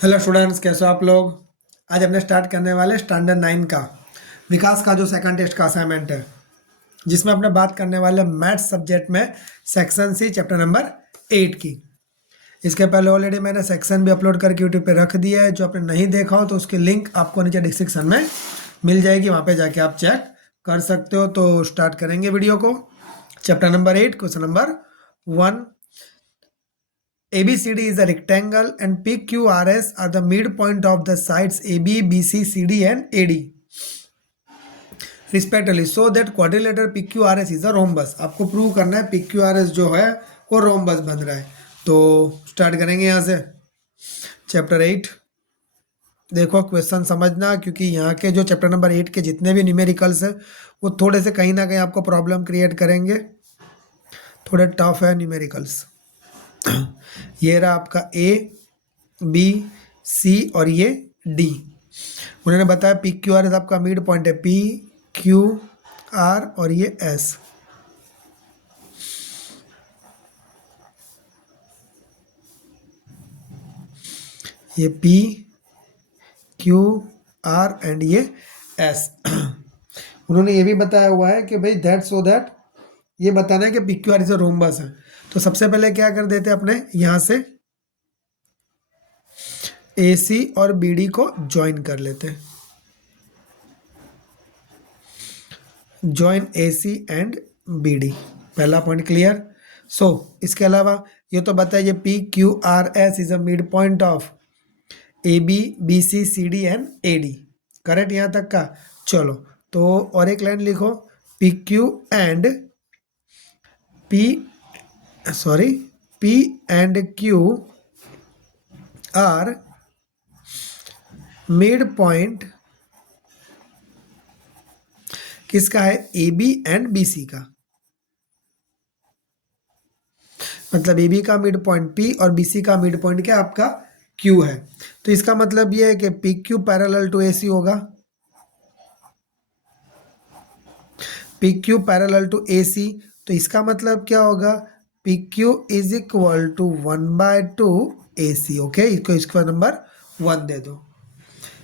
Hello students, कैसे हो आप लोग। आज हमने स्टार्ट करने वाले स्टैंडर्ड 9 का विकास का जो सेकंड टेस्ट का असाइनमेंट है, जिसमें अपने बात करने वाले मैथ्स सब्जेक्ट में सेक्शन सी चैप्टर नंबर 8 की। इसके पहले ऑलरेडी मैंने सेक्शन भी अपलोड करके यूट्यूब पे रख दिया है। जो आपने नहीं देखा हो तो उसकी लिंक आपको नीचे डिस्क्रिप्शन में मिल जाएगी, वहाँ पे जाके आप चेक कर सकते हो। तो स्टार्ट करेंगे वीडियो को। Chapter number 8, question number 1। ABCD is a rectangle and PQRS are the midpoint of the sides AB, BC, CD and AD respectively, so that quadrilateral PQRS is a rhombus। आपको prove करना है PQRS जो है वो rhombus बन रहा है। तो स्टार्ट करेंगे यहाँ से चैप्टर 8। देखो क्वेश्चन समझना, क्योंकि यहाँ के जो चैप्टर नंबर 8 के जितने भी न्यूमेरिकल्स है वो थोड़े से कहीं ना कहीं आपको प्रॉब्लम क्रिएट करेंगे। थोड़े टफ है न्यूमेरिकल्स। ये रहा आपका ए, बी, सी और ये डी। उन्होंने बताया पी क्यू आर आपका मिड पॉइंट है, पी क्यू आर और ये एस। ये पी क्यू आर एंड ये एस। उन्होंने ये भी बताया हुआ है कि भाई दैट सो दैट ये बताना है कि P Q R is rhombus है। तो सबसे पहले क्या कर देते अपने यहाँ से ए सी और बी डी को ज्वाइन कर लेते हैं। Join A C and B D, पहला पॉइंट क्लियर। सो इसके अलावा ये तो बताइए P Q R S is a mid point of A B, B C, C D and A D. Correct यहाँ तक का। चलो तो और एक लाइन लिखो, P Q and P P and Q R mid point किसका है, A B and B C का। मतलब ए बी का मिड पॉइंट पी और बी सी का मिड पॉइंट क्या आपका क्यू है। तो इसका मतलब ये है कि P Q parallel to A C होगा, P Q parallel to A C. तो इसका मतलब क्या होगा, P Q is equal to 1/2 A C. Okay, इसको इसका नंबर 1 दे दो।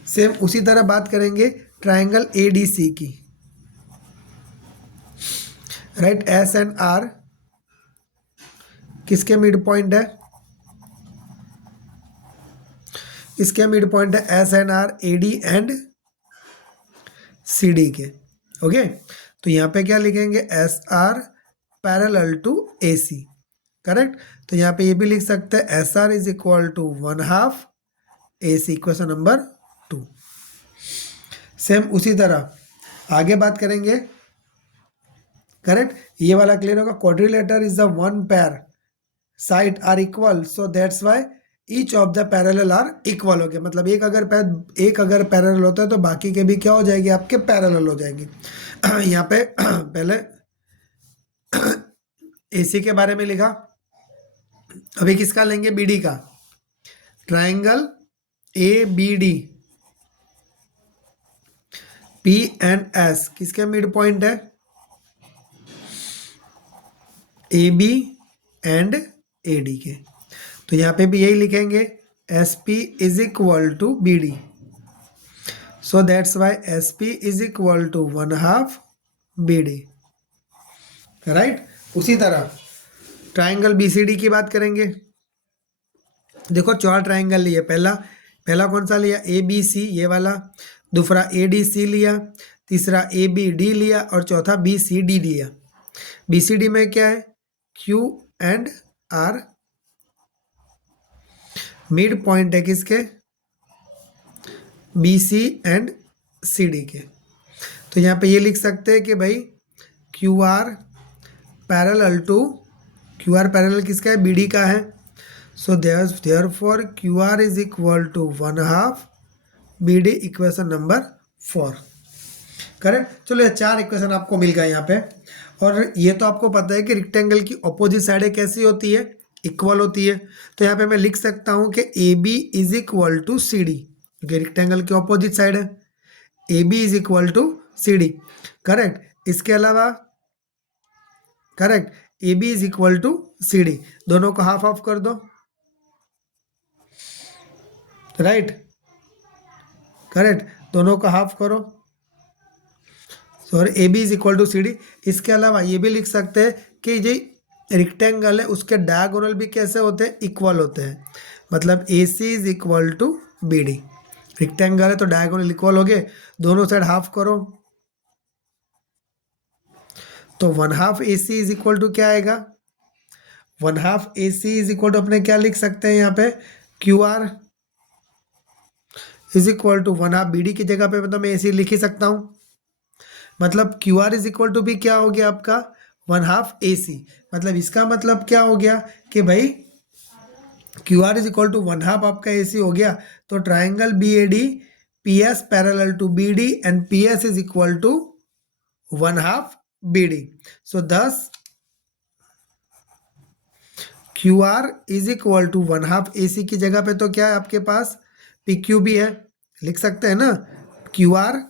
सेम उसी तरह बात करेंगे ट्राइंगल ए डी सी की। राइट, एस एंड आर किसके मिड पॉइंट है, इसके मिड पॉइंट है S and R, A D and C D के। ओके, तो यहाँ पे क्या लिखेंगे, S R parallel to A C. Correct. तो यहाँ पे ये भी लिख सकते हैं S R is equal to 1/2 A C, question number 2। Same उसी तरह आगे बात करेंगे। करेक्ट, ये वाला क्लियर होगा। Quadrilateral is the one pair side are equal, so that's why each of the parallel are equal हो गया। मतलब एक अगर पैरेलल होता है तो बाकी के भी क्या हो जाएगी, आपके पैरेलल हो जाएंगे। यहाँ पे पहले एसी के बारे में लिखा, अभी किसका लेंगे, बीडी का। Triangle A B D, P and S किसके मिड पॉइंट है, A B and A D के। तो यहाँ पे भी यही लिखेंगे, S P is equal to B D, so that's why S P is equal to 1/2 B D. Right. उसी तरह ट्राइंगल बी सी डी की बात करेंगे। देखो 4 ट्राइंगल लिए, पहला कौन सा लिया, ए बी सी ये वाला, दूसरा ए डी सी लिया, तीसरा ए बी डी लिया और चौथा बी सी डी लिया। बी सी डी में क्या है, Q and R mid point है किसके, B C and C D के। तो यहाँ पे ये लिख सकते हैं कि भाई क्यू आर पैरेलल किसका है, बी डी का है। So therefore Q R is equal to 1/2 B D, equation number 4। Correct. चलो ये 4 इक्वेशन आपको मिल गए यहाँ पे। और ये तो आपको पता है कि रेक्टेंगल की अपोजिट साइडें कैसी होती है, इक्वल होती है। तो यहाँ पे मैं लिख सकता हूँ कि A B is equal to C D, क्योंकि रेक्टेंगल की अपोजिट साइड है, A B is equal to C D. Correct. इसके अलावा correct A B is equal to C D, दोनों को हाफ ऑफ कर दो। राइट, करेक्ट, दोनों का हाफ करो। और A B is equal to C D. इसके अलावा ये भी लिख सकते हैं कि जो रेक्टेंगल है उसके डायगोनल भी कैसे होते हैं, इक्वल होते हैं। मतलब A C is equal to B D. Rectangle है तो डायगोनल इक्वल हो गए, दोनों साइड हाफ करो। तो 1/2 A C is equal to क्या आएगा, 1/2 A C is equal to अपने क्या लिख सकते हैं यहाँ पे, Q R is equal to 1/2 B D की जगह पे मतलब मैं ए सी लिख ही सकता हूँ। मतलब Q R is equal to भी क्या हो गया आपका, 1/2 ए सी। मतलब इसका मतलब क्या हो गया कि भाई Q R is equal to 1/2 आपका ए सी हो गया। तो triangle B A D P S parallel to B D and P S is equal to 1/2 B D. So thus Q R is equal to 1/2 A C की जगह पे तो क्या है आपके पास, पी क्यू भी है, लिख सकते हैं ना, Q R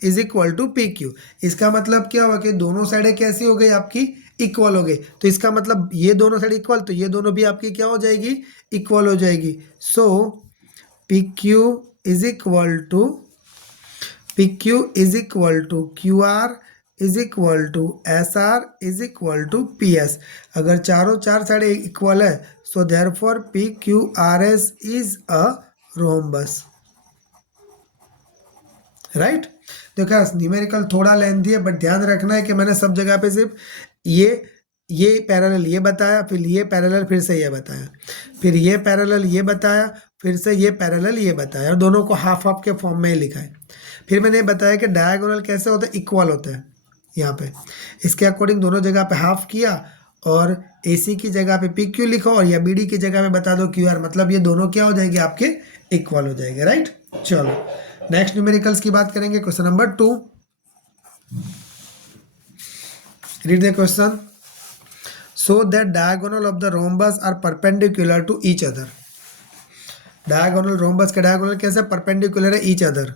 is equal to P Q. इसका मतलब क्या हुआ कि दोनों साइडें कैसी हो गई आपकी, इक्वल हो गई। तो इसका मतलब ये दोनों साइड इक्वल, तो ये दोनों भी आपकी क्या हो जाएगी, इक्वल हो जाएगी। So P Q is equal to P Q is equal to Q R is equal to S R is equal to P S. अगर चार साइड इक्वल है, so therefore P Q R S is a rhombus, right. देखो numerical थोड़ा lengthy है, but ध्यान रखना है कि मैंने सब जगह पे सिर्फ ये पैरेलल ये बताया, फिर ये पैरेलल फिर से ये बताया, फिर ये पैरेलल ये बताया, फिर से ये पैरेलल ये बताया, और दोनों को हाफ हाफ के फॉर्म में ही लिखा है। फिर मैंने बताया कि डायगोनल कैसे होते हैं, इक्वल होते हैं यहाँ पे। इसके अकॉर्डिंग दोनों जगह पे हाफ किया, और ए सी की जगह पे पी क्यू लिखो, और या बी डी की जगह पे बता दो क्यू आर। मतलब ये दोनों क्या हो जाएंगे आपके, इक्वल हो जाएंगे, राइट। चलो नेक्स्ट न्यूमेरिकल्स की बात करेंगे। Question number 2, read the question. So that diagonal of the rhombus are perpendicular to each other. Diagonal, rhombus के डायगोनल कैसे परपेंडिकुलर है ईच अदर।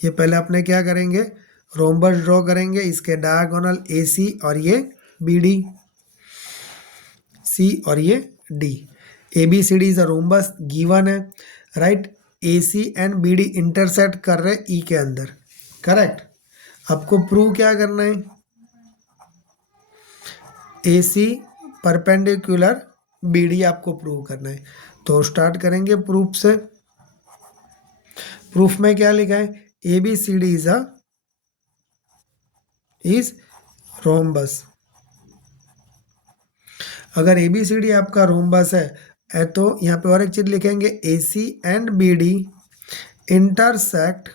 ये पहले अपने क्या करेंगे, रोम्बस ड्रॉ करेंगे, इसके डायगोनल ए सी और ये बी डी, सी और ये D. A B C D is a rhombus given है, right. A C and B D intersect कर रहे ई के अंदर, करेक्ट। आपको प्रूव क्या करना है, A C perpendicular B D आपको प्रूव करना है। तो स्टार्ट करेंगे प्रूफ से। प्रूफ में क्या लिखा है, A B C D is rhombus. अगर ए बी सी डी आपका रोम्बस है तो यहाँ पे और एक चीज लिखेंगे, A C and B D intersect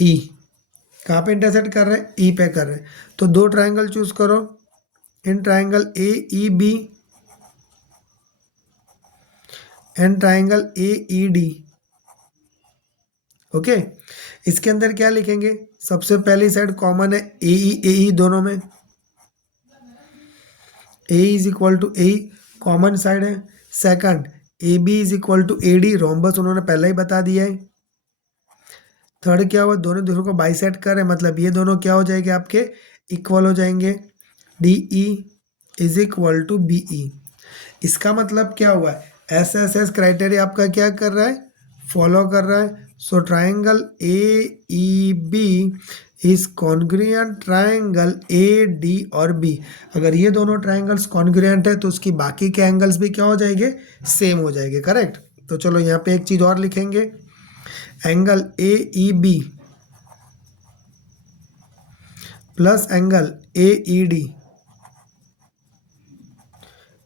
E. कहाँ पे इंटरसेक्ट कर रहे हैं, ई पे कर रहे हैं। तो दो ट्राइंगल चूज करो, in triangle A E B and triangle A E D. Okay, इसके अंदर क्या लिखेंगे, सबसे पहली साइड कॉमन है ए ई दोनों में, A is equal to A common side है। Second A B is equal to A D, rhombus उन्होंने पहले ही बता दिया है। थर्ड क्या हुआ, दोनों दूसरों को बाइसेक्ट करें, मतलब ये दोनों क्या हो जाएंगे आपके, इक्वल हो जाएंगे। D E is equal to B E. इसका मतलब क्या हुआ है, एस एस एस क्राइटेरिया आपका क्या कर रहा है, फॉलो कर रहा है। So triangle A E B is congruent triangle A D और बी। अगर ये दोनों ट्राइंगल्स कॉन्ग्रुएंट है तो उसकी बाकी के एंगल्स भी क्या हो जाएंगे, सेम हो जाएंगे, करेक्ट। तो चलो यहाँ पे एक चीज और लिखेंगे, angle A E B plus angle A E D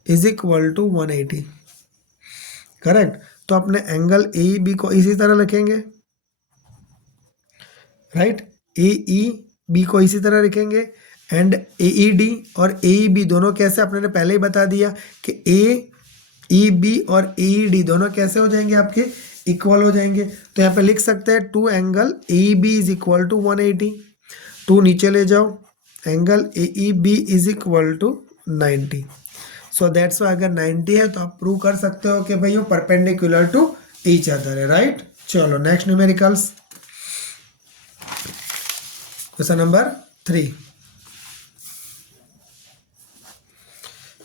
is equal to 180, correct. तो अपने एंगल ए ई बी को इसी तरह लिखेंगे, राइट। ए ई बी को इसी तरह लिखेंगे, एंड ए ई डी और ए ई बी दोनों कैसे, अपने ने पहले ही बता दिया कि ए ई बी और ए ई डी दोनों कैसे हो जाएंगे आपके, इक्वल हो जाएंगे। तो यहाँ पे लिख सकते हैं two angle A E B is equal to 180। Two नीचे ले जाओ, angle A E B is equal to 90। So that's why अगर 90 है तो आप प्रूव कर सकते हो कि भाई वो परपेंडिकुलर टू ईच अदर है, राइट। चलो next numericals, question number 3,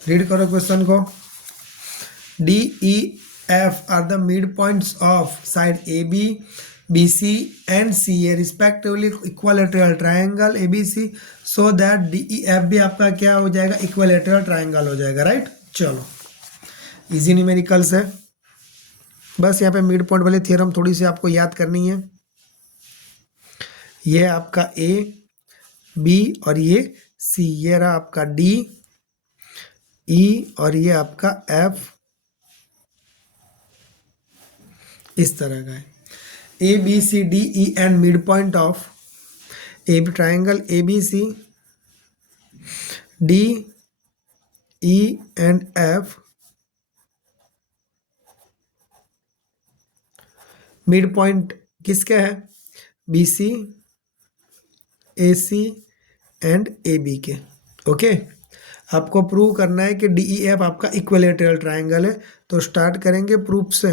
read करो क्वेश्चन को। D, E, F are the midpoints of side AB, BC and CA respectively equilateral triangle ABC, so that DEF भी आपका क्या हो जाएगा, इक्विलेटरल ट्राइंगल हो जाएगा, राइट। चलो इजी न्यूमेरिकल्स है, बस यहाँ पे मिड पॉइंट वाली थ्योरम थोड़ी सी आपको याद करनी है। ये आपका ए, बी और ये सी, ये रहा आपका डी, ई और ये आपका एफ, इस तरह का है। A B C D E and mid point of a triangle A B C D E and F, mid point किसके है, B C, A C and A B के। ओके, आपको प्रूव करना है कि डी ई एफ आपका equilateral triangle है। तो स्टार्ट करेंगे प्रूफ से।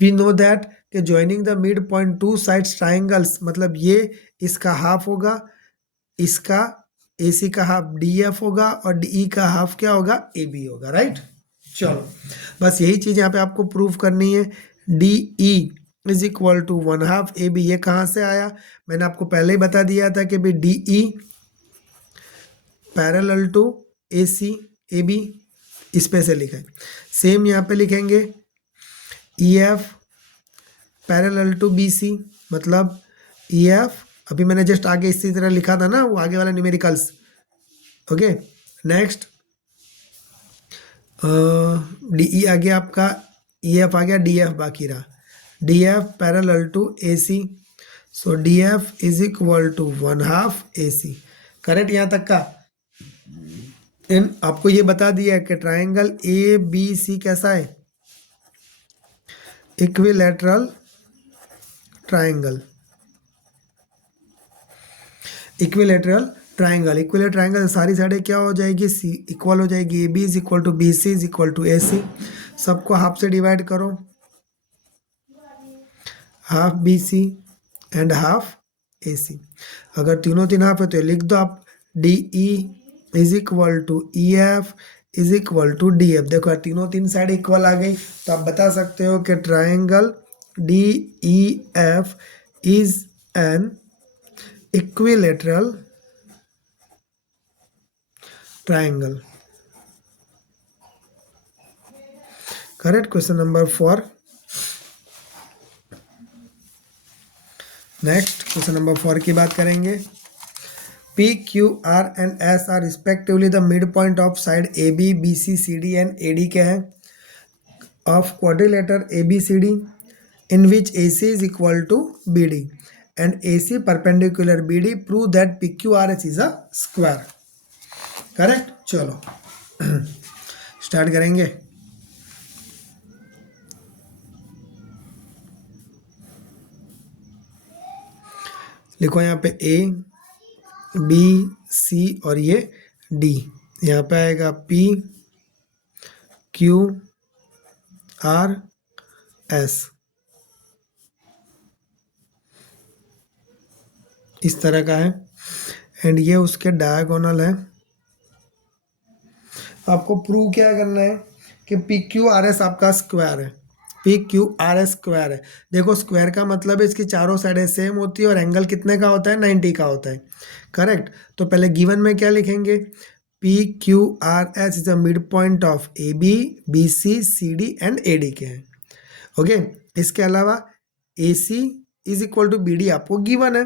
वी नो दैट कि joining the mid point to sides triangles, मतलब ये इसका हाफ होगा, इसका ए सी का हाफ डी एफ होगा और डी ई का हाफ क्या होगा, ए बी होगा, राइट। चलो बस यही चीज़ यहाँ पे आपको प्रूव करनी है। D E is equal to 1/2 A B, ये कहाँ से आया, मैंने आपको पहले ही बता दिया था कि भाई D E parallel to A C A B, इस पे से लिखा है। सेम यहाँ पे लिखेंगे E F parallel to B C, मतलब ई एफ अभी मैंने जस्ट आगे इसी तरह लिखा था ना, वो आगे वाला numericals. Okay, next D E आ गया आपका, ई एफ आ गया, डी एफ बाकी रहा, D F parallel to A C, so D F is equal to 1/2 A C. Correct यहाँ तक का। इन आपको ये बता दिया है कि ट्राइंगल ए बी सी कैसा है, equilateral triangle. Equilateral triangle, equilateral triangle सारी साइडें क्या हो जाएगी, सी इक्वल हो जाएगी, A B is equal to B C is equal to A C. सबको हाफ से डिवाइड करो, half B C and half A C. अगर तीनों तीन हाफ है तो लिख दो आप, D E is equal to E F is equal to D F. देखो तीनों तीन साइड इक्वल आ गई, तो आप बता सकते हो कि triangle D E F is an equilateral triangle. Correct, question number 4। Next question number 4 की बात करेंगे। P, Q, R and S are respectively the midpoint of side AB, BC, CD and AD क्या है, of quadrilateral ABCD in which AC is equal to BD and AC perpendicular BD. Prove that PQRS is a square. Correct, चलो start करेंगे। लिखो यहाँ पे A, B, C और ये D, यहाँ पे आएगा P, Q, R, S, इस तरह का है एंड ये उसके डायगोनल है। आपको प्रूव क्या करना है कि पी क्यू आर एस आपका स्क्वायर है, P Q R S square है। देखो स्क्वायर का मतलब है इसकी चारों साइडें सेम होती है और एंगल कितने का होता है, 90 का होता है। करेक्ट, तो पहले गिवन में क्या लिखेंगे, P Q R S is the mid point of A B, B C, C D and A D के हैं। ओके, इसके अलावा A C is equal to B D आपको गिवन है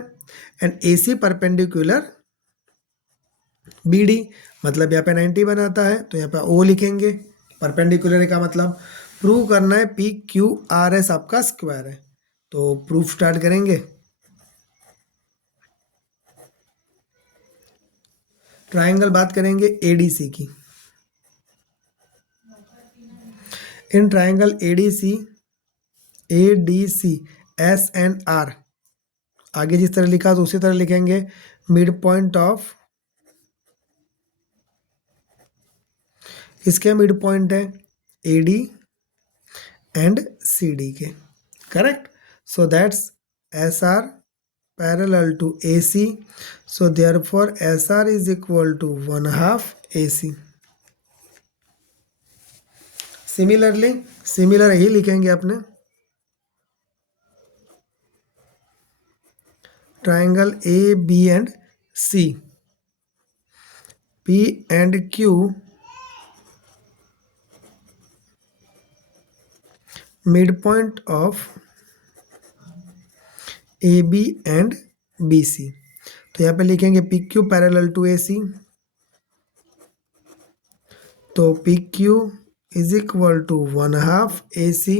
and A C perpendicular B D, मतलब यहाँ पे 90 बनाता है तो यहाँ पे ओ लिखेंगे। परपेंडिकुलर का मतलब प्रूव करना है पी क्यू आर एस आपका स्क्वायर है। तो प्रूफ स्टार्ट करेंगे। ट्राइंगल बात करेंगे एडीसी की। In triangle ADC S and R, आगे जिस तरह लिखा तो उसी तरह लिखेंगे, मिड पॉइंट ऑफ, इसके मिड पॉइंट है A D and C D के। Correct, so that's S R parallel to A C, so therefore S R is equal to 1/2 AC। Similarly similar यही लिखेंगे अपने, triangle A B and C, P and Q mid point of A B and B सी। तो यहाँ पे लिखेंगे P Q parallel to A C, तो P Q is equal to 1/2 A C.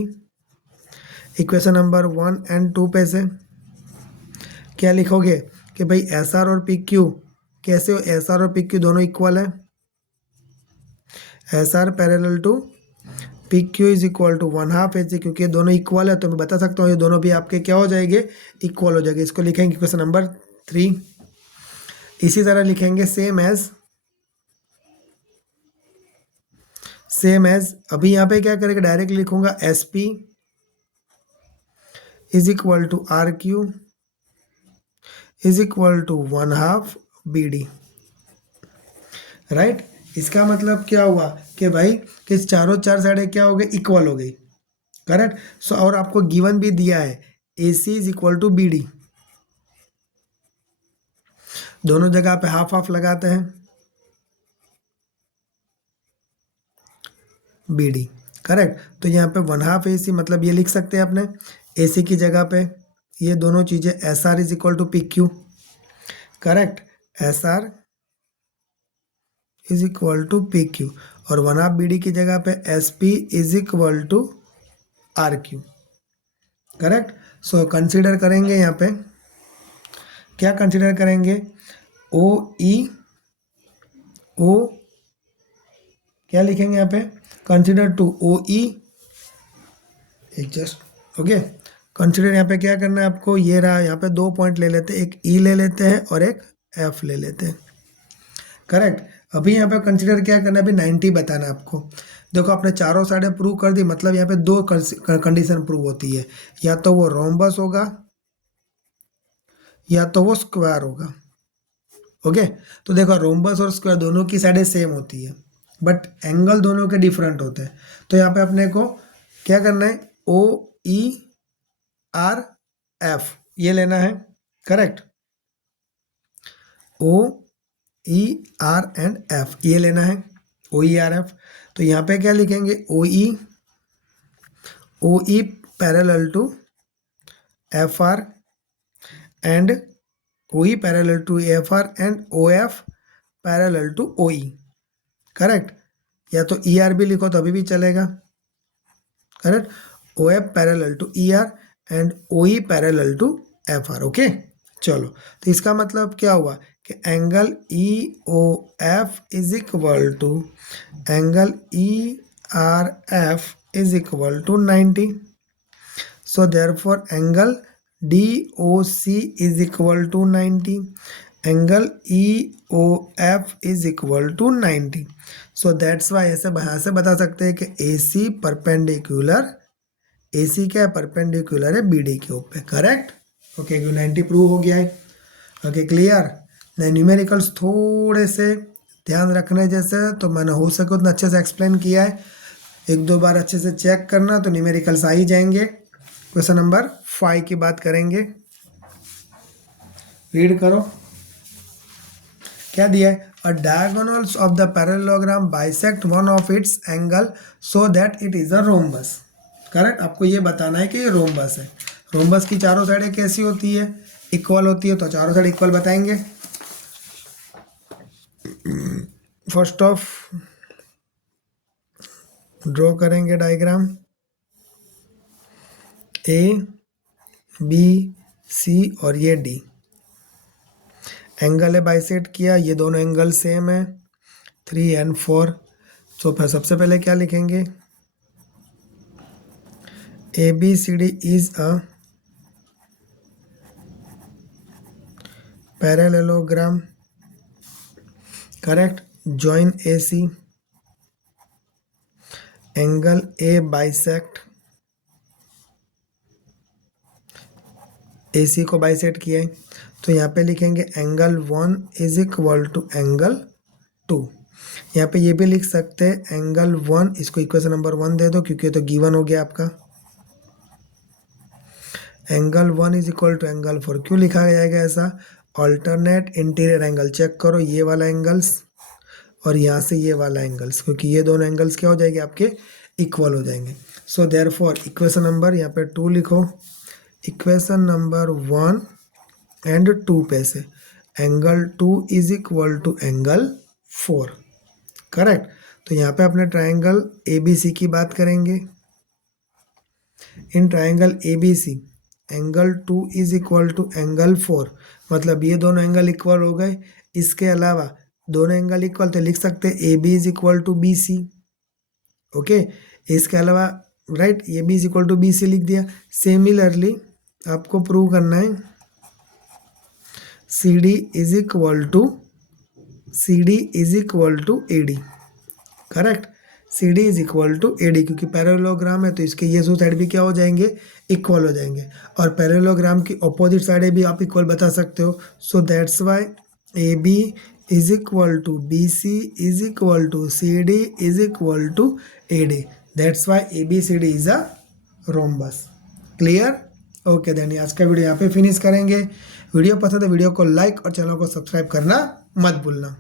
Equation number 1 and 2 पे से क्या लिखोगे कि भाई एस आर और पी क्यू कैसे हो, एस आर और पी क्यू दोनों इक्वल है, S R parallel to P Q is equal to 1/2 A C, क्योंकि ये दोनों इक्वल है तो मैं बता सकता हूँ ये दोनों भी आपके क्या हो जाएंगे, इक्वल हो जाएंगे। इसको लिखेंगे क्वेश्चन नंबर 3। इसी तरह लिखेंगे सेम एज अभी यहाँ पे क्या करेंगे, डायरेक्ट लिखूंगा S P is equal to R Q is equal to 1/2 B D, right. इसका मतलब क्या हुआ कि भाई कि चारों चार साइडें क्या हो गई, इक्वल हो गई, करेक्ट। सो और आपको गिवन भी दिया है A C is equal to B D, दोनों जगह पे हाफ हाफ लगाते हैं, बी डी, करेक्ट। तो यहाँ पे 1/2 ए सी मतलब ये लिख सकते हैं अपने ए सी की जगह पे ये दोनों चीज़ें, S R is equal to P Q, correct, S R is equal to P Q, और 1/2 बी डी की जगह पे S P is equal to R Q, correct. So consider करेंगे यहाँ पे, क्या कंसीडर करेंगे, ओ ई ओ, क्या लिखेंगे यहाँ पे, कंसीडर टू ओ ई, एक जस्ट ओके। कंसीडर यहाँ पे क्या करना है आपको, ये रहा, यहाँ पे 2 पॉइंट ले लेते हैं, एक ई ले लेते हैं और एक एफ ले लेते हैं, करेक्ट। अभी यहाँ पे कंसीडर क्या करना है, अभी 90 बताना है आपको। देखो आपने चारों साइडें प्रूव कर दी, मतलब यहाँ पे 2 कंडीशन प्रूव होती है, या तो वो रोम्बस होगा या तो वो स्क्वायर होगा, ओके। तो देखो रोम्बस और स्क्वायर दोनों की साइडें सेम होती है बट एंगल दोनों के डिफरेंट होते हैं। तो यहाँ पे अपने को क्या करना है, ओ ई आर एफ ये लेना है, correct, O E R and F ये लेना है, ओ ई आर एफ। तो यहाँ पे क्या लिखेंगे, O E parallel to F R and O E parallel to F R and O F parallel to O E, correct. या तो ई आर भी लिखो तो अभी भी चलेगा, correct, O F parallel to E R and O E parallel to F R, okay. चलो तो इसका मतलब क्या हुआ कि angle E O F is equal to angle E R F is equal to 90। So therefore angle D O C is equal to 90, angle E O F is equal to 90। So that's why ऐसे यहाँ से बता सकते हैं कि ए C perpendicular, ए सी क्या है, perpendicular है बी डी के ऊपर, करेक्ट, ओके। 90 प्रूव हो गया है, ओके क्लियर। न्यूमेरिकल्स थोड़े से ध्यान रखने जैसे, तो मैंने हो सके उतना अच्छे से एक्सप्लेन किया है, 1-2 बार अच्छे से चेक करना तो न्यूमेरिकल्स आ ही जाएंगे। क्वेश्चन नंबर 5 की बात करेंगे, रीड करो क्या दिया है, a diagonals of the parallelogram bisect one of its angle so that it is a rhombus, correct. आपको ये बताना है कि ये रोम्बस है, रोम्बस की चारों साइडें कैसी होती है, इक्वल होती है, तो चारों साइड इक्वल बताएंगे। फर्स्ट ऑफ ड्रॉ करेंगे डायग्राम, ए बी सी और ये डी एंगल है बाइसेक्ट किया, ये दोनों एंगल सेम है 3 and 4। तो फिर सबसे पहले क्या लिखेंगे, A B C D is a parallelogram, correct, join A C, angle A bisect, A C को बाइसेक्ट किया है, तो यहाँ पे लिखेंगे angle 1 is equal to angle 2। यहाँ पे ये भी लिख सकते हैं एंगल 1, इसको इक्वेशन नंबर 1 दे दो क्योंकि ये तो गिवन हो गया आपका। Angle 1 is equal to angle 4 क्यों लिखा जाएगा ऐसा? ऑल्टरनेट इंटीरियर एंगल चेक करो, ये वाला एंगल्स और यहाँ से ये वाला एंगल्स, क्योंकि ये दोनों एंगल्स क्या हो जाएंगे आपके? इक्वल हो जाएंगे। सो देयरफॉर इक्वेशन नंबर यहाँ पे 2 लिखो, इक्वेशन नंबर 1 एंड 2 पे से angle 2 is equal to angle 4, correct. तो यहाँ पे अपने ट्राइंगल ABC की बात करेंगे। In triangle ABC angle 2 is equal to angle 4, मतलब ये दोनों एंगल इक्वल हो गए। इसके अलावा दोनों एंगल इक्वल तो लिख सकते हैं AB is equal to BC, okay. इसके अलावा right AB is equal to BC लिख दिया। सिमिलरली आपको प्रूव करना है CD is equal to AD, correct. CD is equal to AD, क्योंकि पैरेललोग्राम है तो इसके ये दो साइड भी क्या हो जाएंगे? इक्वल हो जाएंगे। और पैरेललोग्राम की अपोजिट साइड भी आप इक्वल बता सकते हो। So that's why AB is equal to BC is equal to CD is equal to AD। That's why ABCD is a rhombus. Clear? Okay then आज का वीडियो यहाँ पे फिनिश करेंगे। वीडियो पसंद है वीडियो को लाइक और चैनल को सब्सक्राइब करना मत भूलना।